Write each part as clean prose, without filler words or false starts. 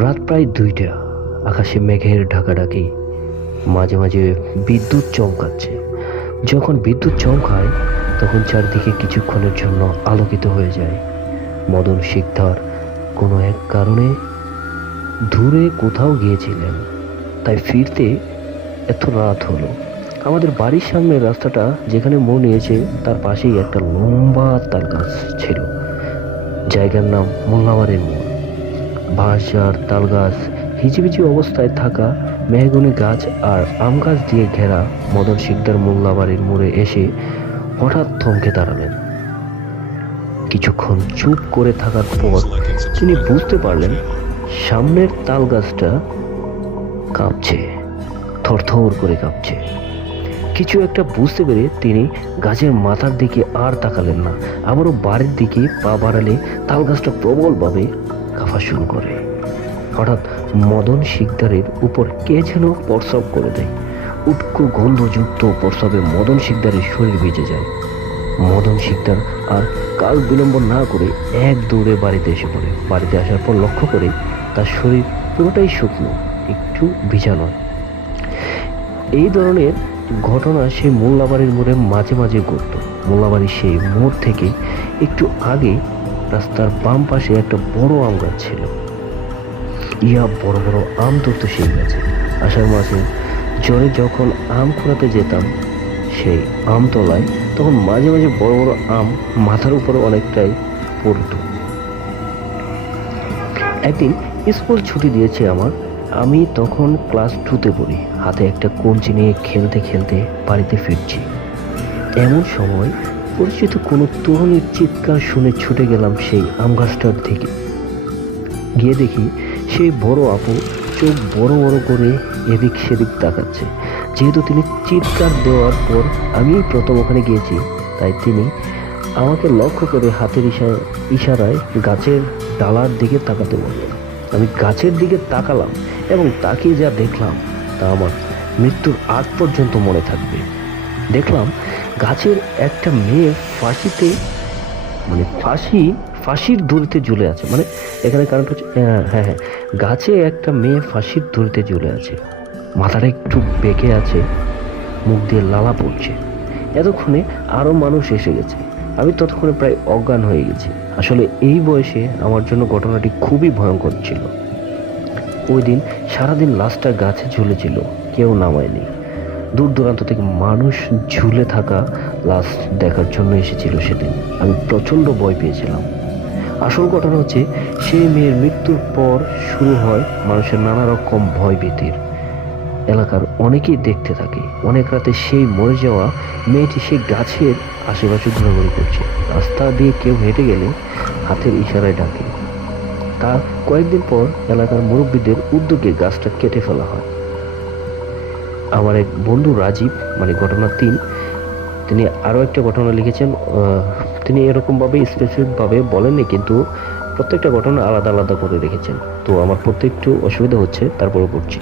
রাত প্রায় 2টা। আকাশে মেঘের ঢাকাঢাকি, মাঝে মাঝে বিদ্যুৎ চমকাচ্ছে। যখন বিদ্যুৎ চমকায় তখন চারদিকে কিছুক্ষণের জন্য আলোকিত হয়ে যায়। মদন শিকদার কোনো এক কারণে দূরে কোথাও গিয়েছিলেন, তাই ফিরতে এত রাত হলো। আমাদের বাড়ির সামনের রাস্তাটা যেখানে মোড় নিয়েছে তার পাশেই একটা লম্বা তাল গাছ ছিল। জায়গার নাম মোল্লাবাড়ির মোড়। বাঁশ আর তাল গাছ, হিজিবিজি অবস্থায় থাকা মেহগনি গাছ আর আম গাছ দিয়ে ঘেরা মদন শিকদার মোল্লাবাড়ির মোড়ে এসে হঠাৎ থমকে দাঁড়ালেন। কিছুক্ষণ চুপ করে থাকার পর তিনি বুঝতে পারলেন সামনের তাল গাছটা কাঁপছে, থরথর করে কাঁপছে। কিছু একটা বুঝতে পেরে তিনি গাছের মাথার দিকে আর তাকালেন না। আবারও বাড়ির দিকে পা বাড়ালে তাল গাছটা প্রবলভাবে কাঁপা শুরু করে। হঠাৎ মদন শিকদারের উপর কে যেন প্রস্রাব করে দেয়। উটকো গন্ধযুক্ত প্রস্রাবে মদন শিকদারের শরীর ভিজে যায়। মদন শিকদার আর কাল বিলম্ব না করে এক দৌড়ে বাড়িতে এসে পড়ে। বাড়িতে আসার পর লক্ষ্য করে তার শরীর পুরোটাই শুকনো, একটু ভিজা নয়। এই ধরনের ঘটনা সেই মোল্লাবাড়ির মোড়ে মাঝে মাঝে ঘটত। মোল্লাবাড়ির সেই মোড় থেকে একটু আগে রাস্তার বাম পাশে একটা বড় আম গাছ ছিল। ইয়া বড় বড় আম ধরতো সেই গাছে। আষাঢ় মাসে জ্বরে যখন আম কুড়াতে যেতাম সেই আমতলায়, তখন মাঝে মাঝে বড় বড় আম মাথার উপরে অনেকটাই পড়তো। একদিন স্কুল ছুটি দিয়েছে আমার। আমি তখন ক্লাস 2তে পড়ি। হাতে একটা কঞ্চি নিয়ে খেলতে খেলতে বাড়িতে ফিরছি। এমন সময় পরিচিত কোনো তরুণীর চিৎকার শুনে ছুটে গেলাম সেই আম গাছটার দিকে। গিয়ে দেখি সেই বড় আপু চোখ বড় বড় করে এদিক সেদিক তাকাচ্ছে। যেহেতু তিনি চিৎকার দেওয়ার পর আমি প্রথম ওখানে গিয়েছি, তাই তিনি আমাকে লক্ষ্য করে হাতের ইশারায় গাছের ডালার দিকে তাকাতে বলল। আমি গাছের দিকে তাকালাম এবং তাকিয়ে যা দেখলাম তা আমার মৃত্যুর আগ পর্যন্ত মনে থাকবে। দেখলাম গাছের একটা মেয়ে ফাঁসিতে, মানে ফাঁসির দড়িতে ঝুলে আছে। মানে এখানে কারণটা হচ্ছে, হ্যাঁ হ্যাঁ, গাছে একটা মেয়ে ফাঁসির দড়িতে ঝুলে আছে। মাথাটা একটু বেঁকে আছে, মুখ দিয়ে লালা পড়ছে। এতক্ষণে আরো মানুষ এসে গেছে। আমি ততক্ষণে প্রায় অজ্ঞান হয়ে গেছি। আসলে এই বয়সে আমার জন্য ঘটনাটি খুবই ভয়ঙ্কর ছিল। ওই দিন সারাদিন লাশটা গাছে ঝুলেছিল, কেউ নামায়নি। দূর দূরান্ত থেকে মানুষ ঝুলে থাকা লাশ দেখার জন্য এসেছিল সেদিন। আমি প্রচণ্ড ভয় পেয়েছিলাম। আসল ঘটনা হচ্ছে, সেই মেয়ের মৃত্যুর পর শুরু হয় মানুষের নানা রকম ভয় ভীতির। এলাকার অনেকেই দেখতে থাকে। অনেক রাতে সেই মরে যাওয়া মেয়েটি সেই গাছের আশেপাশে ঘোরাঘুরি করছে। রাস্তা দিয়ে কেউ হেঁটে গেলে হাতের ইশারায় ডাকে। তার কয়েকদিন পর এলাকার মুরব্বীদের উদ্যোগে গাছটা কেটে ফেলা হয়। আমার এক বন্ধু রাজীব, মানে ঘটনা 3, তিনি আরও একটা ঘটনা লিখেছেন। তিনি এরকমভাবে স্পেসিফিকভাবে বলেননি, কিন্তু প্রত্যেকটা ঘটনা আলাদা আলাদা করে রেখেছেন। তো আমার পড়তে একটু অসুবিধা হচ্ছে, তারপরে পড়ছি।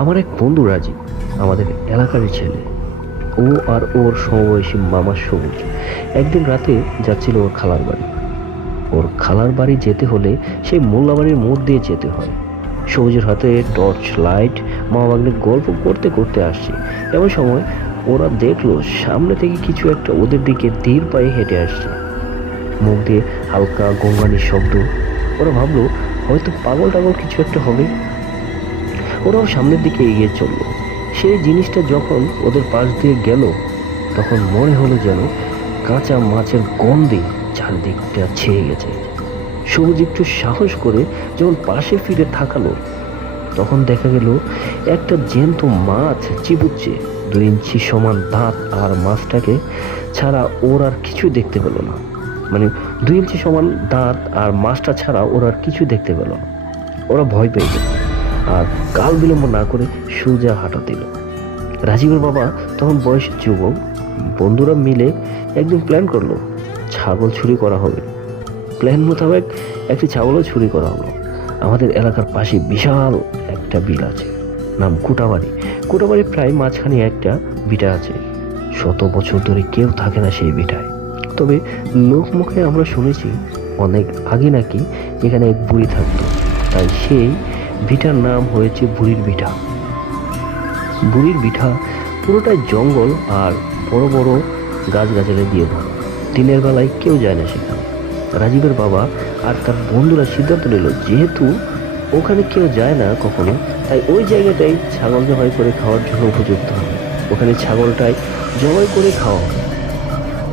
আমার এক বন্ধু রাজীব আমাদের এলাকারই ছেলে। ও আর ওর সমবয়সী মামা সবুজ একদিন রাতে যাচ্ছিল ওর খালার বাড়ি। ওর খালার বাড়ি যেতে হলে সেই মোল্লাবাড়ির মোড় দিয়ে যেতে হয়। সবুজের হাতে টর্চ লাইট, মা বাগনে গল্প করতে করতে আসছে। এমন সময় ওরা দেখলো সামনে থেকে কিছু একটা ওদের দিকে ধীর পায়ে হেঁটে আসছে। মুখ দিয়ে হালকা গঙ্গানির শব্দ। ওরা ভাবলো হয়তো পাগল টাগল কিছু একটা হবে। ওরাও সামনের দিকে এগিয়ে চললো। সেই জিনিসটা যখন ওদের পাশ দিয়ে গেল, তখন মনে হলো যেন কাঁচা মাছের গন্ধে চারদিকটা ছেয়ে গেছে। সবুজ একটু সাহস করে যখন পাশে ফিরে থাকালো, তখন দেখা গেল একটা জ্যান্ত মাছ চিবুচ্ছে। 2 ইঞ্চি সমান দাঁত, আর মাছটাকে ছাড়া ওর আর কিছু দেখতে পেল না। মানে 2 ইঞ্চি সমান দাঁত আর মাছটা ছাড়া ওর আর কিছু দেখতে পেল না। ওরা ভয় পেয়ে গেল আর কাল বিলম্ব না করে সোজা হাঁটা দিল। রাজীবের বাবা তখন বয়সের যুবক। বন্ধুরা মিলে একদিন প্ল্যান করলো ছাগল চুরি করা হবে। প্ল্যান মোতাবেক একটি ছাগলও চুরি করা হলো। আমাদের এলাকার পাশে বিশাল একটা বিল আছে, নাম কুটাবাড়ি। কুটাবাড়ি প্রায় মাঝখানে একটা বিটা আছে। 100 বছর ধরে কেউ থাকে না সেই বিটায়। তবে লোক মুখে আমরা শুনেছি অনেক আগে নাকি এখানে এক বুড়ি থাকতো, তাই সেই ভিটার নাম হয়েছে বুড়ির ভিটা। বুড়ির ভিটা পুরোটাই জঙ্গল আর বড় বড় গাছগাছালি দিয়ে ভরা। দিনের বেলায় কেউ যায় না সেখানে। রাজীবের বাবা আর তার বন্ধুরা সিদ্ধান্ত নিল, যেহেতু ওখানে কেউ যায় না কখনো, তাই ওই জায়গাটাই ছাগল জবাই করে খাওয়ার জন্য উপযুক্ত হবে। ওখানে ছাগলটাই জবাই করে খাওয়া হবে।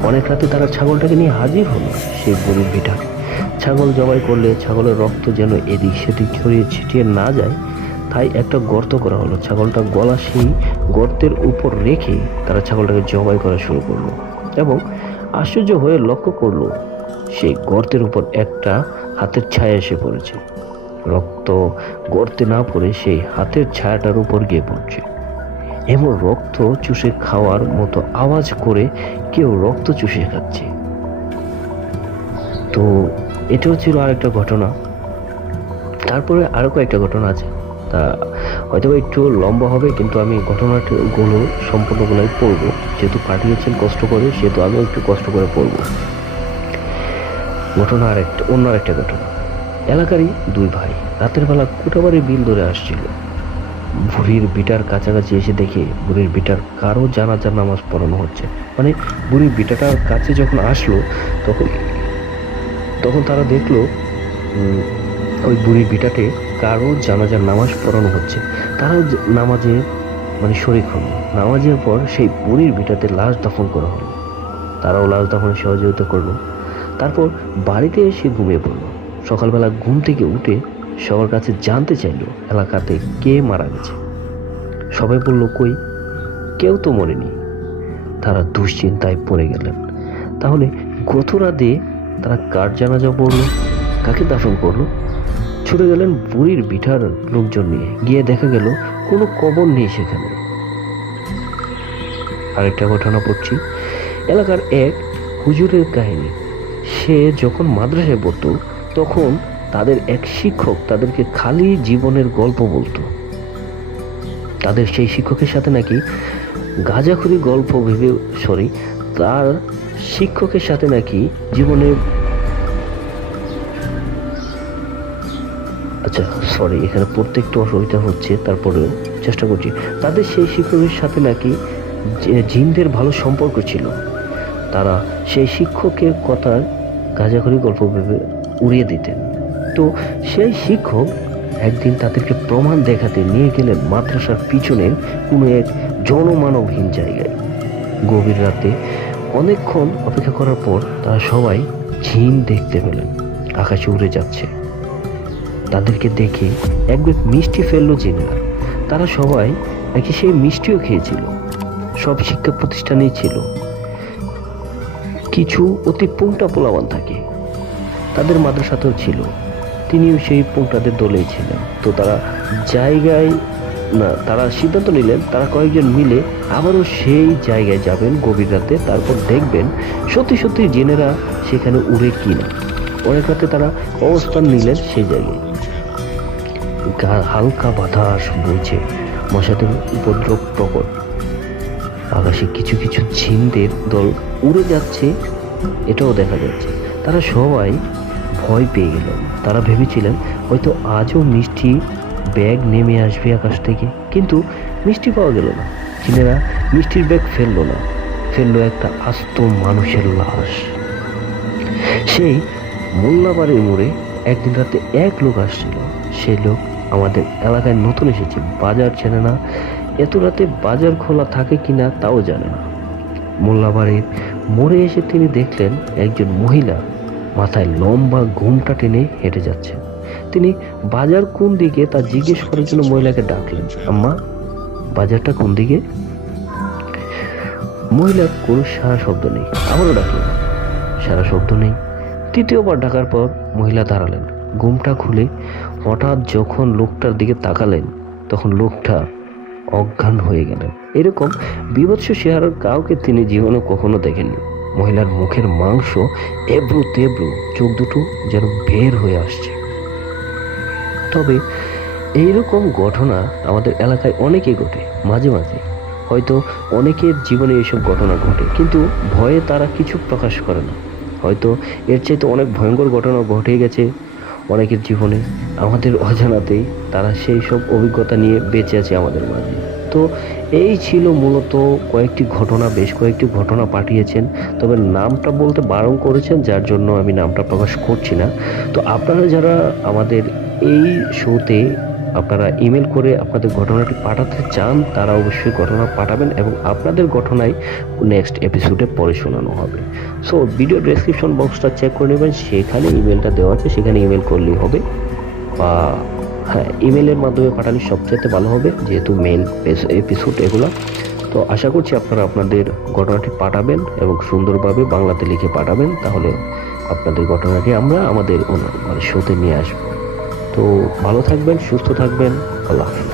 অনেক রাতে তারা ছাগলটাকে নিয়ে হাজির হলো সেই বুড়ির ভিটা। ছাগল জবাই করলে ছাগলের রক্ত যেন এদিক সেদিক ছড়িয়ে ছিটিয়ে না যায়, তাই একটা গর্ত করা হলো। ছাগলটা গলা সেই গর্তের উপর রেখে তারা ছাগলটাকে জবাই করা শুরু করলো এবং আশ্চর্য হয়ে লক্ষ্য করলো সেই গর্তের উপর একটা হাতের ছায়া এসে পড়েছে। রক্ত গর্তে না পড়ে সেই হাতের ছায়াটার উপর গিয়ে পড়ছে। এমন রক্ত চুষে খাওয়ার মতো আওয়াজ করে কেউ রক্ত চুষে খাচ্ছে। তো এটাও ছিল আরেকটা ঘটনা। তারপরে আরো কয়েকটা ঘটনা আছে, তা হয়তো একটু লম্বা হবে, কিন্তু আমি ঘটনাগুলো সম্পূর্ণগুলোই পড়বো। যেহেতু পাঠিয়েছেন কষ্ট করে, সেহেতু আমিও একটু কষ্ট করে পড়বো। ঘটনা অন্য আরেকটা ঘটনা। এলাকারই দুই ভাই রাতের বেলা কুটাবাড়ির বিল ধরে আসছিল। বুড়ির ভিটার কাছাকাছি এসে দেখে বুড়ির ভিটার কারো জানাজার নামাজ পড়ানো হচ্ছে। মানে বুড়ির ভিটাটার কাছে যখন আসলো তখন তখন তারা দেখলো ওই বুড়ির ভিটাতে কারো জানাজার নামাজ পড়ানো হচ্ছে। তারাও নামাজে শরিক হলো। নামাজের পর সেই বুড়ির ভিটাতে লাশ দাফন করা হলো। তারাও লাশ দাফনে সহযোগিতা করলো। তারপর বাড়িতে এসে ঘুমিয়ে পড়লো। সকালবেলা ঘুম থেকে উঠে সবার কাছে জানতে চাইলো এলাকাতে কে মারা গেছে। সবাই বলল, কই, কেউ তো মরেনি। তারা দুশ্চিন্তায় পড়ে গেলেন। তাহলে গত রাতে তারা কার জানাজা পড়লো, কাকে দাফন করলো? ছুটে গেলেন বুড়ির ভিটার লোকজন নিয়ে। গিয়ে দেখা গেল কোনো কবর নেই সেখানে। আরেকটা ঘটনা পড়ছি। এলাকার এক হুজুরের কাহিনী। সে যখন মাদ্রাসায় পড়তো তখন তাদের এক শিক্ষক তাদেরকে খালি জীবনের গল্প বলতো। তাদের সেই শিক্ষকের সাথে নাকি গাঁজাখুরি গল্প তার শিক্ষকের সাথে নাকি জীবনের এখানে প্রত্যেকটা অসুবিধা হচ্ছে, তারপরেও চেষ্টা করছি। তাদের সেই শিক্ষকের সাথে নাকি জিনদের ভালো সম্পর্ক ছিল। তারা সেই শিক্ষকের কথা গাঁজাখুরি গল্প ভেবে উড়িয়ে দিতেন। তো সেই শিক্ষক একদিন তাদেরকে প্রমাণ দেখাতে নিয়ে গেলেন মাদ্রাসার পিছনে কোনো এক জনমানবহীন জায়গায়। গভীর রাতে অনেকক্ষণ অপেক্ষা করার পর তারা সবাই জিন দেখতে পেলেন আকাশে উড়ে যাচ্ছে। তাদেরকে দেখে এক ব্যাগ মিষ্টি ফেললো জিনেরা। তারা সবাই নাকি সেই মিষ্টিও খেয়েছিল। সব শিক্ষা প্রতিষ্ঠানেই ছিল কিছু অতি পুংটা পোলাওয়ান থাকে, তাদের মাদ্রাসাতেও ছিল। তিনিও সেই পুংটাদের দলেই ছিলেন। তো তারা সিদ্ধান্ত নিলেন তারা কয়েকজন মিলে আবারও সেই জায়গায় যাবেন গভীর রাতে। তারপর দেখবেন সত্যি সত্যি জেনেরা সেখানে উড়ে কিনা। অনেক রাতে তারা অবস্থান নিলেন সেই জায়গায়। হালকা বাতাস বইছে, মশাদের উপদ্রব প্রকট। আকাশে কিছু কিছু জিনদের দল উড়ে যাচ্ছে, এটাও দেখা যাচ্ছে। তারা সবাই ভয় পেয়ে গেল। তারা ভেবেছিলেন হয়তো আজও মিষ্টি ব্যাগ নেমে আসবে আকাশ থেকে, কিন্তু মিষ্টি পাওয়া গেল না। জিনেরা মিষ্টির ব্যাগ ফেললো না, ফেললো একটা আস্ত মানুষের লাশ। সেই মোল্লাবাড়ির মোড়ে একদিন রাতে এক লোক আসছিল। সেই লোক আমাদের এলাকায় নতুন এসেছে, বাজার চেনে না, এত রাতে বাজার খোলা থাকে কিনা তাও জানে না। মোল্লাবাড়ির মোড়ে এসে তিনি দেখলেন একজন মহিলা মাথায় লম্বা ঘুমটা টেনে হেঁটে যাচ্ছে। তিনি বাজার কোন দিকে তা জিজ্ঞেস করার জন্য মহিলাকে ডাকলেন, আম্মা, বাজারটা কোন দিকে? মহিলার কোনো সারা শব্দ নেই। আবারও ডাকলেন, সারা শব্দ নেই। তৃতীয়বার ডাকার পর মহিলা দাঁড়ালেন, ঘুমটা খুলে হঠাৎ যখন লোকটার দিকে তাকালেন তখন লোকটা অজ্ঞান হয়ে গেলেন। এরকম বিভৎস চেহারা কাউকে তিনি জীবনে কখনো দেখেননি। মহিলার মুখের মাংস এবড়ো তেবড়ো, চোখ দুটো যেন বের হয়ে আসছে। তবে এইরকম ঘটনা আমাদের এলাকায় অনেকেই ঘটে, মাঝে মাঝে। হয়তো অনেকের জীবনে এইসব ঘটনা ঘটে, কিন্তু ভয়ে তারা কিছু প্রকাশ করে না। হয়তো এর চাইতে অনেক ভয়ঙ্কর ঘটনা ঘটে গেছে অনেকের জীবনে, আমাদের অজানাতেই তারা সেই সব অভিজ্ঞতা নিয়ে বেঁচে আছে আমাদের মাঝে। তো এই ছিল মূলত কয়েকটি ঘটনা, বেশ কয়েকটি ঘটনা পাঠিয়েছেন, তবে নামটা বলতে বারণ করেছেন, যার জন্য আমি নামটা প্রকাশ করছি না। তো আপনারা যারা আমাদের এই শোতে আপনারা ইমেল করে আপনাদের ঘটনাটি পাঠাতে চান, তারা অবশ্যই ঘটনা পাঠাবেন এবং আপনাদের ঘটনাই নেক্সট এপিসোডে পরে শোনানো হবে। সো ভিডিও ডেসক্রিপশন বক্সটা চেক করে নেবেন, সেখানে ইমেলটা দেওয়া আছে, সেখানে ইমেল করলেই হবে, বা হ্যাঁ, ইমেলের মাধ্যমে পাঠালে সবচেয়ে ভালো হবে, যেহেতু মেন এপিসোড এগুলো। তো আশা করছি আপনারা আপনাদের ঘটনাটি পাঠাবেন এবং সুন্দরভাবে বাংলাতে লিখে পাঠাবেন, তাহলে আপনাদের ঘটনাটি আমরা আমাদের শোতে নিয়ে আসবো। তো ভালো থাকবেন, সুস্থ থাকবেন, আল্লাহ হাফেজ।